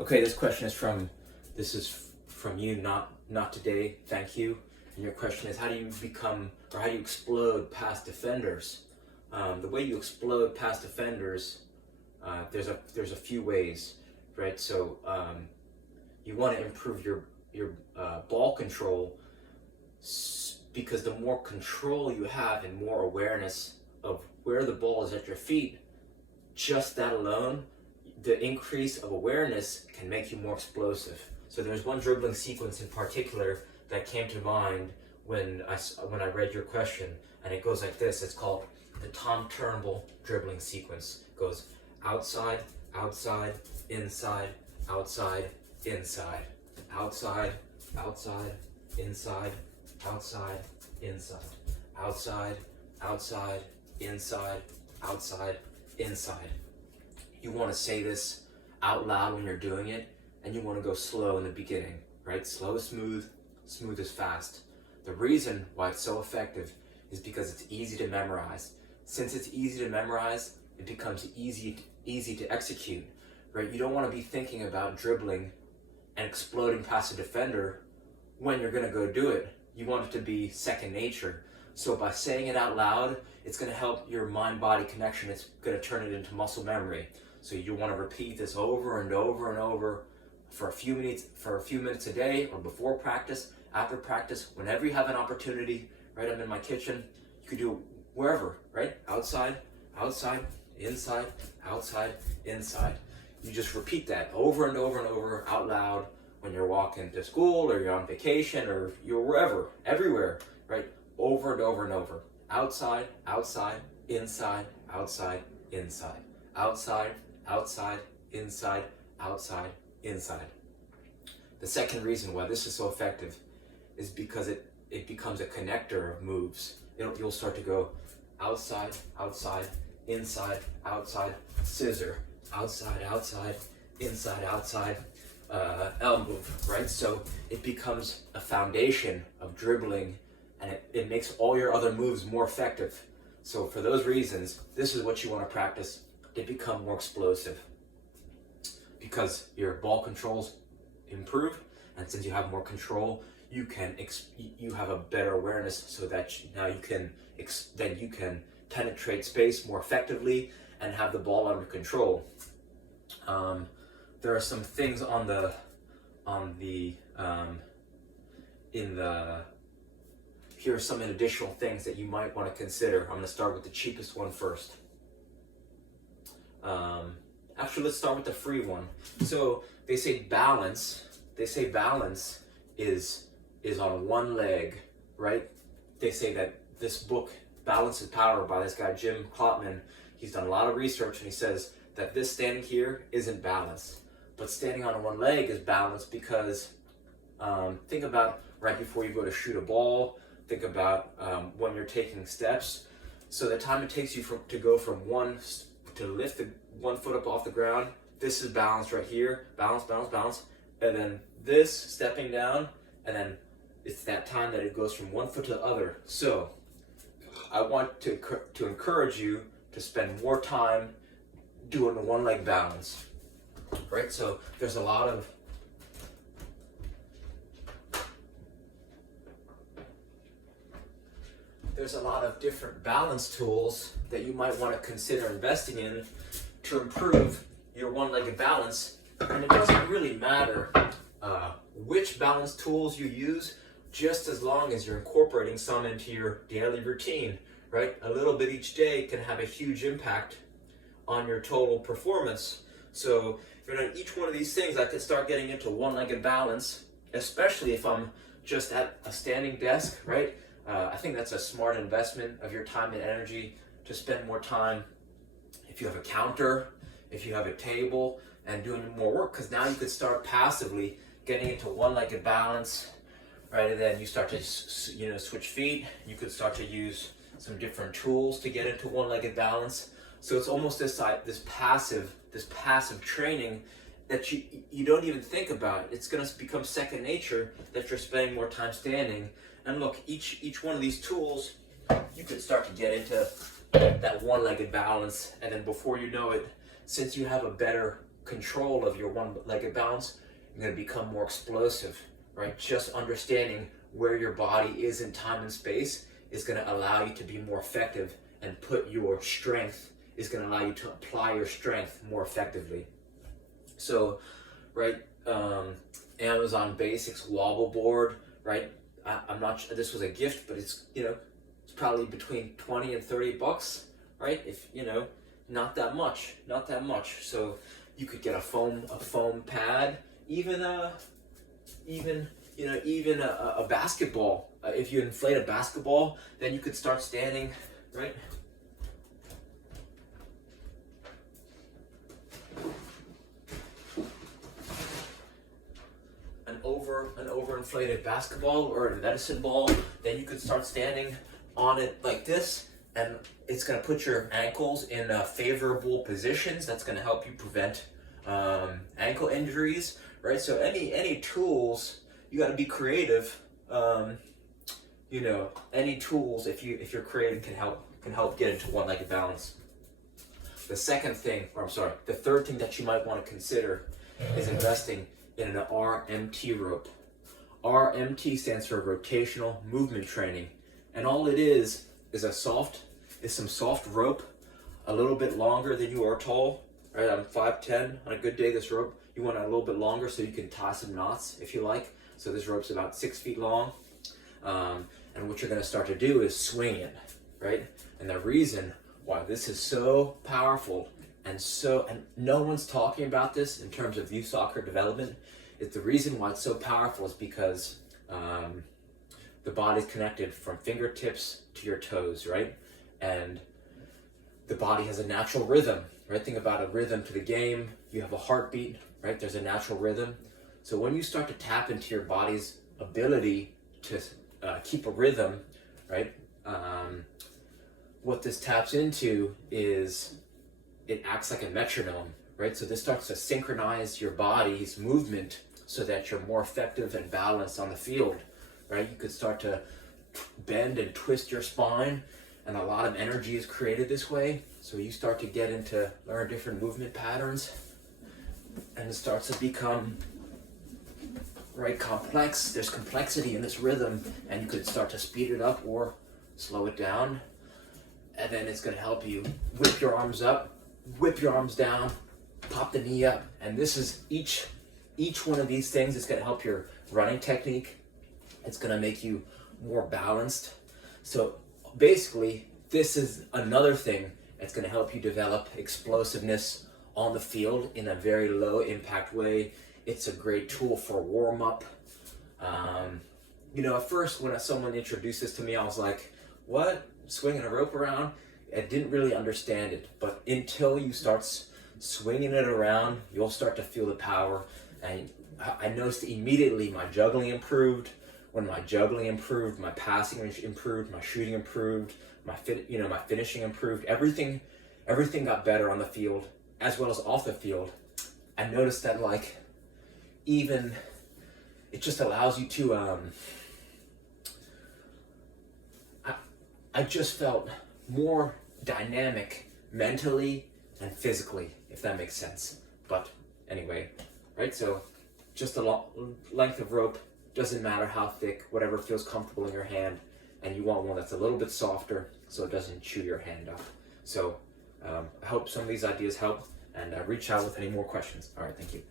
Okay, this is from you, not today. Thank you. And your question is, how do you explode past defenders? The way you explode past defenders, there's a few ways, right? So you want to improve your ball control, because the more control you have and more awareness of where the ball is at your feet, just that alone, the increase of awareness can make you more explosive. So there's one dribbling sequence in particular that came to mind when I read your question, and it goes like this. It's called the Tom Turnbull dribbling sequence. It goes outside, outside, inside, outside, inside, outside, outside, inside, outside, inside, outside, outside, inside, outside, inside. You want to say this out loud when you're doing it, and you want to go slow in the beginning, right? Slow is smooth, smooth is fast. The reason why it's so effective is because it's easy to memorize. Since it's easy to memorize, it becomes easy to execute, right? You don't want to be thinking about dribbling and exploding past a defender when you're going to go do it. You want it to be second nature. So by saying it out loud, it's going to help your mind-body connection. It's going to turn it into muscle memory. So you want to repeat this over and over and over for a few minutes a day, or before practice, after practice, whenever you have an opportunity. Right, I'm in my kitchen. You could do it wherever, right? Outside, outside, inside, outside, inside. You just repeat that over and over and over out loud when you're walking to school, or you're on vacation, or you're wherever, everywhere, right? Over and over and over. Outside, outside, inside, outside, inside. Outside, outside, inside, outside, inside. The second reason why this is so effective is because it becomes a connector of moves. You'll start to go outside, outside, inside, outside, scissor, outside, outside, inside, outside, elbow, right? So it becomes a foundation of dribbling, and it makes all your other moves more effective. So for those reasons, this is what you want to practice to become more explosive, because your ball control's improved, and since you have more control, you have a better awareness, so that now you can penetrate space more effectively and have the ball under control. There are some things here are some additional things that you might want to consider. I'm going to start with the cheapest one first. Actually, let's start with the free one. So they say balance is on one leg, right? They say that this book, Balance is Power, by this guy Jim Klotman, he's done a lot of research, and he says that this standing here isn't balance, but standing on one leg is balance, because think about right before you go to shoot a ball, think about when you're taking steps. So the time it takes you to go from to lift the one foot up off the ground, this is balance right here, balance, balance, balance, and then this stepping down, and then it's that time that it goes from one foot to the other. So I want to encourage you to spend more time doing the one leg balance, right? So there's a lot of different balance tools that you might want to consider investing in to improve your one-legged balance. And it doesn't really matter which balance tools you use, just as long as you're incorporating some into your daily routine, right? A little bit each day can have a huge impact on your total performance. So if you're doing each one of these things, I could start getting into one-legged balance, especially if I'm just at a standing desk, right? I think that's a smart investment of your time and energy to spend more time if you have a counter, if you have a table, and doing more work, because now you could start passively getting into one-legged balance, right? And then you start to switch feet. You could start to use some different tools to get into one-legged balance. So it's almost this passive training that you don't even think about. It's going to become second nature that you're spending more time standing. And look, each one of these tools, you could start to get into that one-legged balance, and then before you know it, since you have a better control of your one-legged balance, you're going to become more explosive, right? Just understanding where your body is in time and space is going to allow you to be more effective, and put your strength is going to allow you to apply your strength more effectively. So, right, Amazon Basics wobble board, right? I'm not sure, this was a gift, but it's, it's probably between 20 and 30 bucks, right? If, not that much. So you could get a foam pad, even a basketball. If you inflate a basketball, then you could start standing, right? An overinflated basketball or a medicine ball, then you could start standing on it like this, and it's going to put your ankles in favorable positions. That's going to help you prevent ankle injuries, right? So any tools, you got to be creative. Any tools, if you're creative, can help get into one-legged balance. The third thing that you might want to consider is investing in an RMT rope. RMT stands for rotational movement training, and all it is some soft rope, a little bit longer than you are tall. Right, I'm 5'10". On a good day, this rope, you want it a little bit longer so you can tie some knots if you like. So this rope's about 6 feet long, and what you're going to start to do is swing it, right? And the reason why this is so powerful and no one's talking about this in terms of youth soccer development, is the reason why it's so powerful is because the body's connected from fingertips to your toes, right? And the body has a natural rhythm, right? Think about a rhythm to the game. You have a heartbeat, right? There's a natural rhythm. So when you start to tap into your body's ability to keep a rhythm, right? What this taps into is it acts like a metronome, right? So this starts to synchronize your body's movement so that you're more effective and balanced on the field, right? You could start to bend and twist your spine, and a lot of energy is created this way. So you start to learn different movement patterns, and it starts to become complex. There's complexity in this rhythm, and you could start to speed it up or slow it down. And then it's going to help you whip your arms up, whip your arms down, pop the knee up. And this is each one of these things is going to help your running technique. It's going to make you more balanced. So basically, this is another thing that's going to help you develop explosiveness on the field in a very low impact way. It's a great tool for warm up. At first when someone introduced this to me, I was like, what? Swinging a rope around? I didn't really understand it, but until you start swinging it around, you'll start to feel the power. And I noticed immediately my juggling improved. When my juggling improved, my passing improved, my shooting improved, my finishing improved. Everything got better on the field as well as off the field. I noticed that even it just allows you to I just felt more dynamic mentally and physically, if that makes sense. But anyway, right? So just a length of rope, doesn't matter how thick, whatever feels comfortable in your hand, and you want one that's a little bit softer so it doesn't chew your hand up. So I hope some of these ideas help, and reach out with any more questions. All right, thank you.